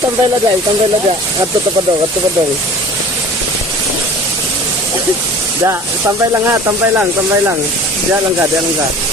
Sampai lagi. Kadto pa daw. Da, sampai lang. Diyan lang ka.